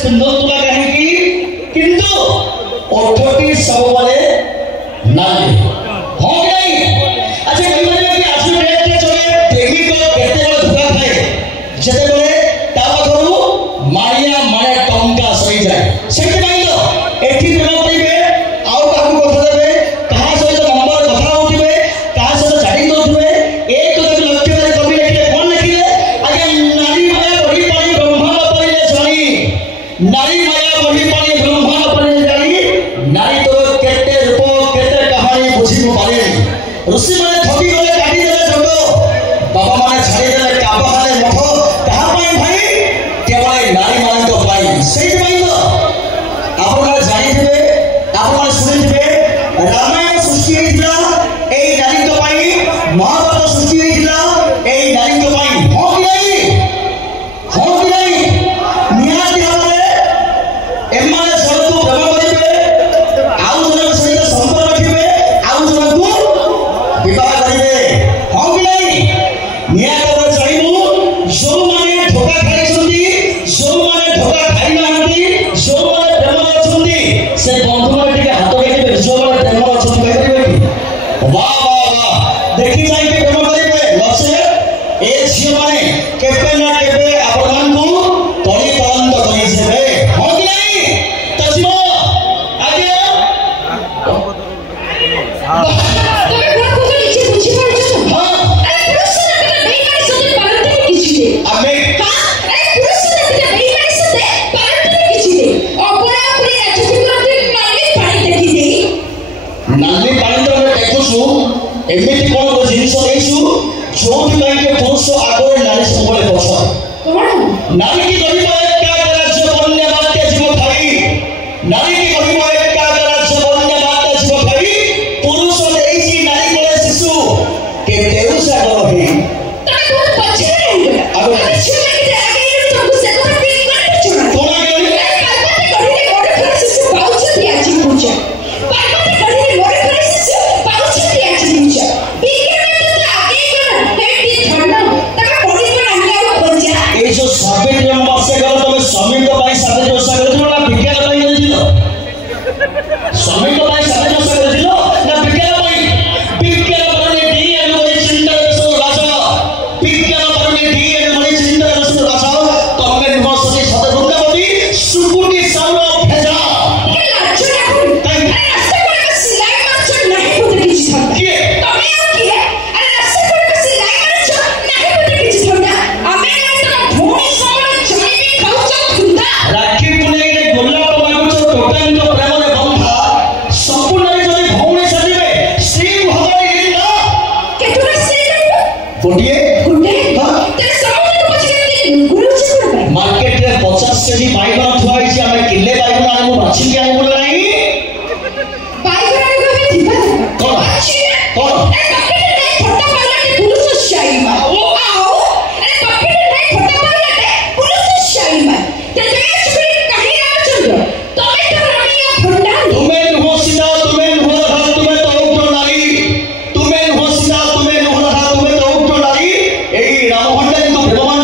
सुंदर तुला कहीं किंतु ओठोटी सब वाले नाली हो गई। अच्छा कई बार कि आज भी देखते चले देखी को कहते वाला धोखा खाए जैसे बोले तावा करू मारिया मारे टंका सही जाए सही नहीं तो एठी प्रेम करिवे आउ काहू कथा देबे कहा सहित नंबर कथा उठिबे कहा सहित झाड़ी दउथबे एक कथा लक्ष्य करे कवि लिखले कोन लिखिले आगे नारी माया बही पानी ब्रह्मांड परिले जानी नारी माया बही पानी ब्रह्मांड परिले जानी नारी तो केते रूप केते कहानी बुझी पारे ऋषि माने ठगी गले काटी देले जंड बाबा माने छाड़ी देले काबहाले मठ कहा पाई भाई केवल नारी मान तो पाई सही पाई तो आपन जानि देबे आपन सुनि देबे रामायण सृष्टि हेतिला एई नारी तो पाई महाभारत सृष्टि हेतिला एई नारी तो पाई हो कि नहीं निहाती भाबरे एमाने सरतु भ्रमण करिबे आउ जन सहित संपर्क रखिबे आउ जनकु विवाह करिबे हो कि नहीं निहाती भाबरे जानिबु जो माने धोखा खाइछन्ती जो माने धोखा खाइ नाहंती जो माने प्रेम अछन्ती से बंधु माने टिके हाथ देखिबे जो माने प्रेम अछन्ती कहिबे कि वाह वाह वाह देखि जाई के प्रेम करिबे लक्ष्य ए झियो माने केबे ना केबे आपनकु तळी तळंत करि जेबे हो कि नहीं त जीव आगे তুমি কোন কথা লিখে বুঝি পারছো না আরে পুরুষ না বেইমানি সাথে পারতে কিছু দে আমি আরে পুরুষ না বেইমানি সাথে পারতে কিছু দে অপরা পুরি রাজনীতি করতে নালি পানি দেখি দেই नाली पानी तो हम देखुछु एमिति कोन को जिनिस देइछु जोथि लाइन के पुरुष आगोर नारी सबले पछर কোন नारी की गरीब एक का राज्य बन्य माते जीव भाई नारी की गरीब एक का राज्य बन्य माते जीव भाई पुरुष देइछि नारी कोले शिशु के तेउसा गरहि তুমি কোন পছরে রইবে আগে আচ্ছা লাগে আগে তুমি সে কোন পিক করে চুরা তোরা গলি পার্বতী গড়িলে মোরে করে শিশু পাউছতি আজি বুঝা পার্বতী গড়িলে মোরে করে শিশু পাউছতি আজি বুঝা বিজ্ঞান তো আগে কোন হেটি ঠান্ডা তাকা পড়ি কোন আগে আর বুঝা ए जो साबे नियम बसे गल तमे स्वामी को पाई साबे जो साबे जो ना विज्ञान पाई दिलो स्वामी को पाई साबे जो साबे दिलो ना विज्ञान पाई विज्ञान परमे डी एन वही चिंता सो राजा विज्ञान परमे डी एन वही चिंता सो राजा तमे निवासती साथे वृंदावती सुकुटी साउनो भेजा के लाचो राखो ताई अरे रास्ता করে সিলাই মারছো নাহি পুত্র কিছু ঠান্ডা কিয়ে তুমি আর কি আরে রাস্তা করে সিলাই মারছো নাহি পুত্র কিছু ঠান্ডা আমি না তো ভূমি সমান জমি খাউছো খুন্দা রাখি পুনে রে গোলাপ মাগুছ টোটাল তো প্রেমরে বন্ধা সম্পূর্ণ যদি ভৌনে সাজিবে শ্রী ভগবান না কেতুরা সিলাই গোটিয়ে গুন্ডে হ্যাঁ তেরে সমুদ্র পছরে গুরুচি করবে मार्केट रे 50 केजी बाइगन थुआई छी हमें किले बाइगन आनबो बाछि के आनबो नाही বাইরে গবে দিবা কোন আছে কোন এ পকেটে নাই ফটা পালাতে পুরুষ শাইমা ও আও এ পকেটে নাই ফটা পালাতে পুরুষ শাইমা তে তুমি ছুরি কাহি আছন্দ তুমি তো রামিয়া ফন্ডা तुम्हें होसिदा तुम्हें होरा तुम्हें तो उठो नारी तुम्हें होसिदा तुम्हें होरा तुम्हें तो उठो नारी एई रामभंडारी तो भगवान